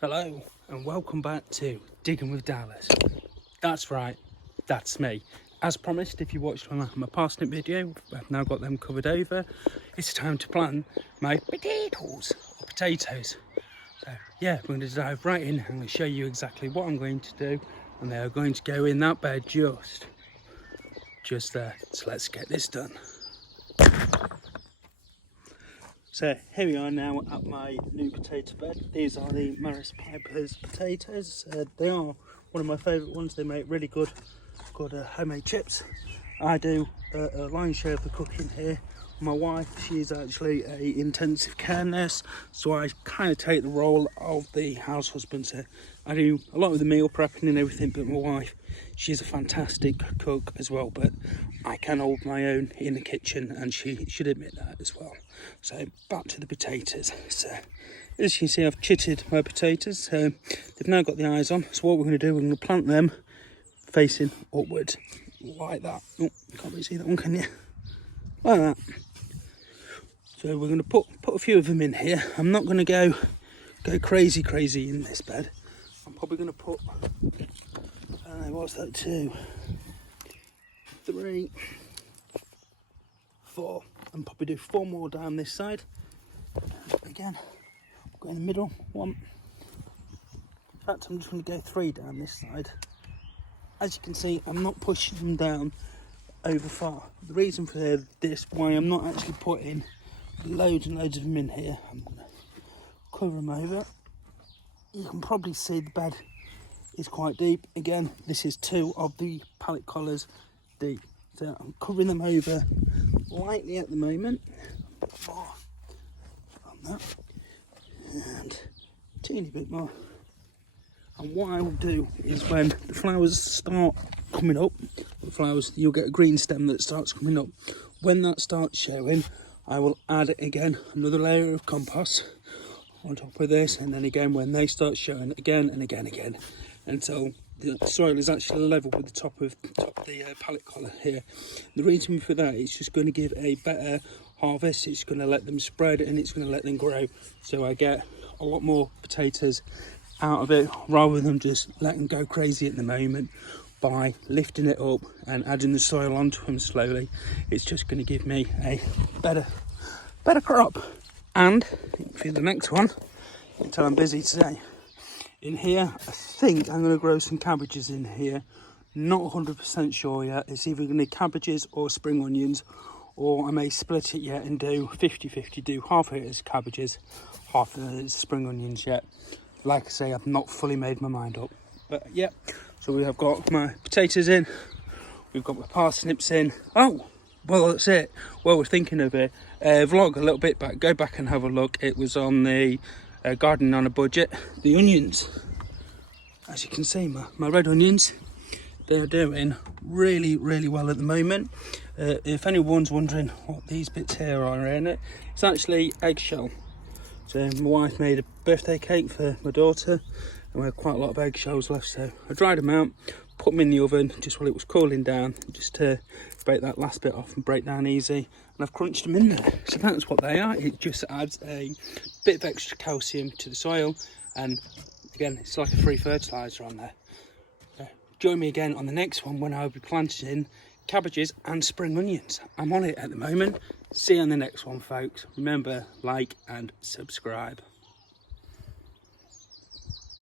Hello and welcome back to Digging with Dallas. That's right, that's me. As promised, if you watched my parsnip video, I've now got them covered over. It's time to plant my potatoes. So yeah, we're going to dive right in. I'm going to show you exactly what I'm going to do, and they are going to go in that bed just there. So let's get this done. So here we are now at my new potato bed. These are the Maris Piper's potatoes. They are one of my favourite ones. They make really good homemade chips. I do a lion's share of the cooking here. My wife, she's actually a intensive care nurse, so I kind of take the role of the house husband. So I do a lot of the meal prepping and everything, but my wife, she's a fantastic cook as well, but I can hold my own in the kitchen, and she should admit that as well. So back to the potatoes. So as you can see, I've chitted my potatoes. They've now got the eyes on, so what we're going to do, we're going to plant them facing upwards like that. Oh, can't really see that one, can you? Like that. So we're going to put a few of them in here. I'm not going to go crazy in this bed. I'm probably going to put, what's that, 2, 3, 4, and probably do 4 more down this side. Again, go in the middle, 1. In fact, I'm just going to go 3 down this side. As you can see, I'm not pushing them down over far. The reason for this, why I'm not actually putting loads and loads of them in here, I'm going to cover them over. You can probably see the bed is quite deep. Again, this is 2 of the pallet collars deep. So I'm covering them over lightly at the moment. A bit more on that. And a teeny bit more. And what I will do is when the flowers start coming up, you'll get a green stem that starts coming up. When that starts showing, I will add again another layer of compost on top of this, and then again when they start showing, again and again, until the soil is actually level with the top of the pallet collar here. The reason for that is just going to give a better harvest. It's going to let them spread and it's going to let them grow, so I get a lot more potatoes out of it rather than just letting go crazy at the moment. By lifting it up and adding the soil onto them slowly, it's just going to give me a better crop. And for the next one, until I'm busy today, in here I think I'm going to grow some cabbages in here. Not 100% sure yet. It's either going to be cabbages or spring onions, or I may split it yet and do 50-50, do half of it as cabbages, half of it as spring onions yet. Like I say, I've not fully made my mind up, but yeah. So we have got my potatoes in, we've got my parsnips in. Oh, well, that's it. Well, we're thinking of a vlog a little bit back. Go back and have a look. It was on the Gardening on a Budget. The onions, as you can see, my red onions, they're doing really well at the moment. If anyone's wondering what these bits here are in it, it's actually eggshell. So my wife made a birthday cake for my daughter, and we had quite a lot of eggshells left, so I dried them out, put them in the oven just while it was cooling down, just to break that last bit off and break down easy, and I've crunched them in there. So that's what they are. It just adds a bit of extra calcium to the soil, and again, it's like a free fertiliser on there. So join me again on the next one when I'll be planting cabbages and spring onions. I'm on it at the moment. See you on the next one, folks. Remember, like and subscribe.